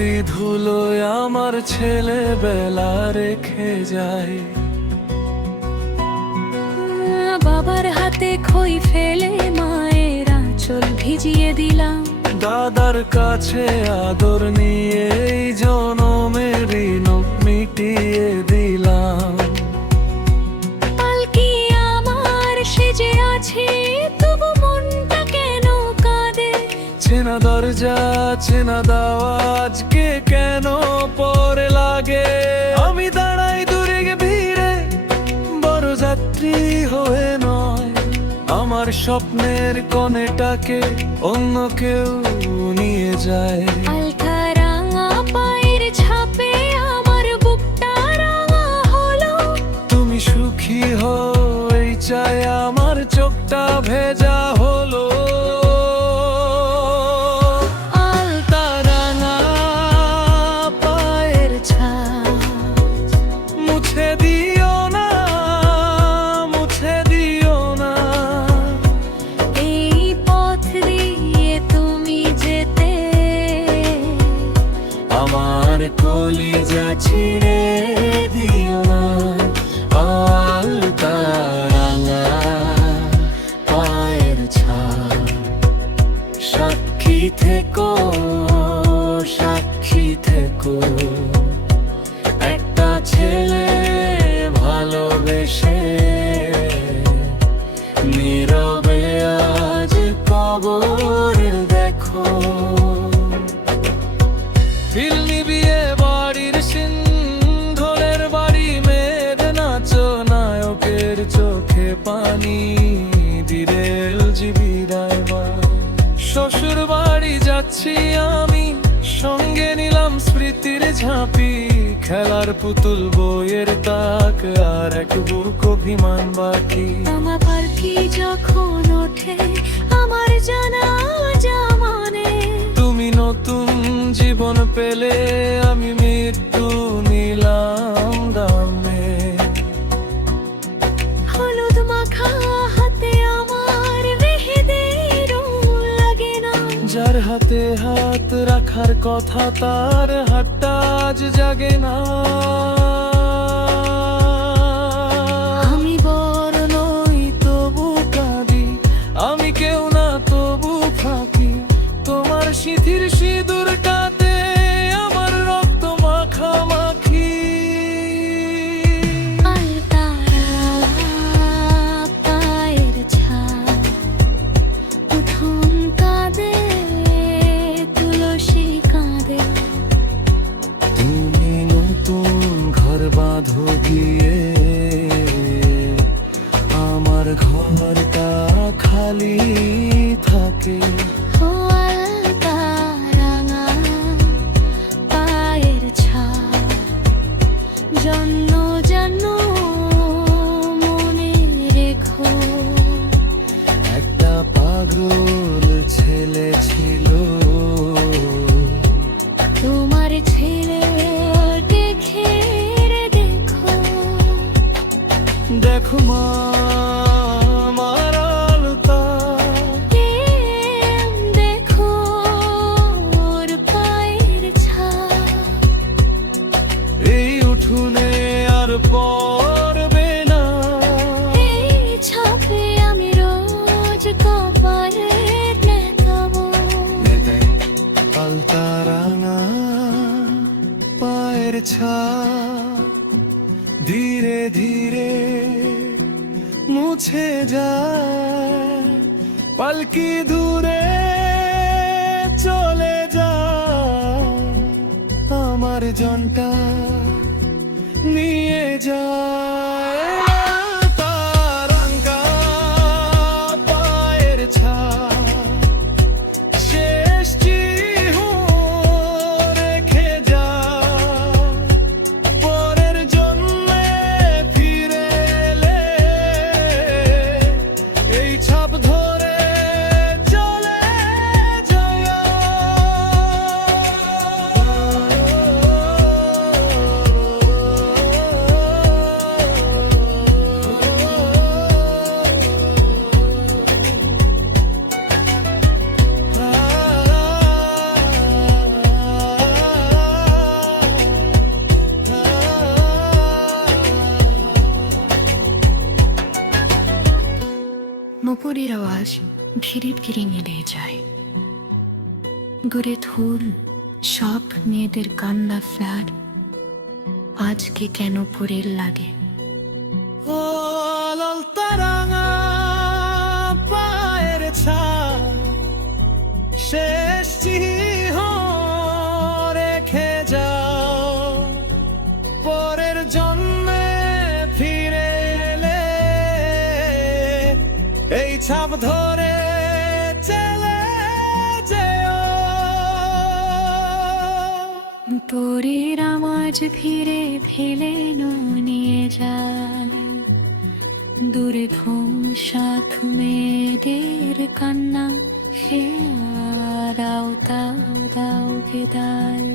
মাটি ধুলোয় আমার ছেলেবেলা রেখে যায়। বাবার হাতে খই ফেলে মায়ের আঁচল ভিজিয়ে দিলাম। দাদার কাছে আদর নিয়ে এই জনমের ঋণ মিটিয়ে দিলাম। পালকি আমার সেজে আছে, তবু মনটা কেন কাঁদে? চেনা দরজা চেনা দাওয়াজকে কেন পরে লাগে? আমি দাঁড়াই দূরে ভিড়ে, বড় যাত্রী হয়ে নয়। আমার স্বপ্নের কনেটাকে অন্য কেউ নিয়ে যায়। আলতা রাঙা পায়ের ছাপে আমার বুকটা রাঙা হলো। তুমি সুখী হও এই চাই, আমার চোখটা ভেজা হলো। আলতা রাঙা পায়ের ছাপ মুছে দিও না, মুছে দিও না। এই পথ দিয়ে তুমি যেতে আমার কলিজা ছিঁড়ে দিও না। আলতা রাঙা পায়ের ছাপ সাক্ষী থেকো, সাক্ষী থেকো। একটা ছেলে ভালোবেসে নীরবে আজ কবর দেখো। ফিল্মি বিয়ে বাড়ির সিন্ধলের বাড়ি, মেয়ের নাচো নায়কের চোখে পানি দিরেল জীবিরায় মা। শ্বশুর বাড়ি যাচ্ছি আমি, সঙ্গে নিলাম স্মৃতির ঝাঁপি। খেলার পুতুল বইয়ের তাক আর এক বুক অভিমান বাকি। আমার পালকি যখন ওঠে আমার জানাজা মানে। তুমি নতুন জীবন পেলে, আমি মৃত্যু নিলাম দামে। হলুদ মাখা হাতে আমার মেহেদির লাগে না। যার হাতে হাত রাখার কথা তার হাতটা আজ জাগে না। আমি বড় নই তবু কাঁদি, আমি কেউ না তবু ফাঁকি। তোমার সিঁথির সিঁদুরটাতে আমার রক্ত মাখামাখি। আলতা পায়ের ছাপ উঠোন কাঁদে, তুলসী কাঁদে। তুমি নতুন ঘর বাঁধো গিয়ে, আমার ঘরটা খালি থাকে। ও আলতা রাঙা পায়ের ছাপ জন্য যেন মনে রেখো। একটা পাগল ছেলে ছিল, তোমার ছেলেকে ঘিরে দেখো। দেখো মা আমার আলতা, দেখো ওর পায়ের ছাপ। এই উঠোনে আর পড়বে না। এই ছাপে আমি রোজ কপালে লেখাবো। আলতা রাঙা পায়ের ছাপ ধীরে ধীরে মুছে যায়। পালকি দূরে চলে যায়, আমার জনটা নিয়ে যায়। আলতা রাঙা পায়ের ছাপ শেষ চিহ্ন রেখে যায়। পরের জন্মে ফিরে এলে এই ছাপ ধরে চলে যায়। আকাশ ধীরে ধীরে মিলে যায়। গড়ে ধুল সব মেয়েদের কান্না ফ্ল্যাট আজকে কেন পরের লাগে। ও লাল তারাঙা পায়ের ছাপ শেষ চিহ্ন রেখে যাও, পরের জন্মে ফিরে এলে এই ছাপ ধরে চলে যেও। পরের আওয়াজ ধীরে ধীরে নিয়ে যায়, দূরে ধুম সাথ মেয়েদের কান্না, সে আর দাও বিদায়।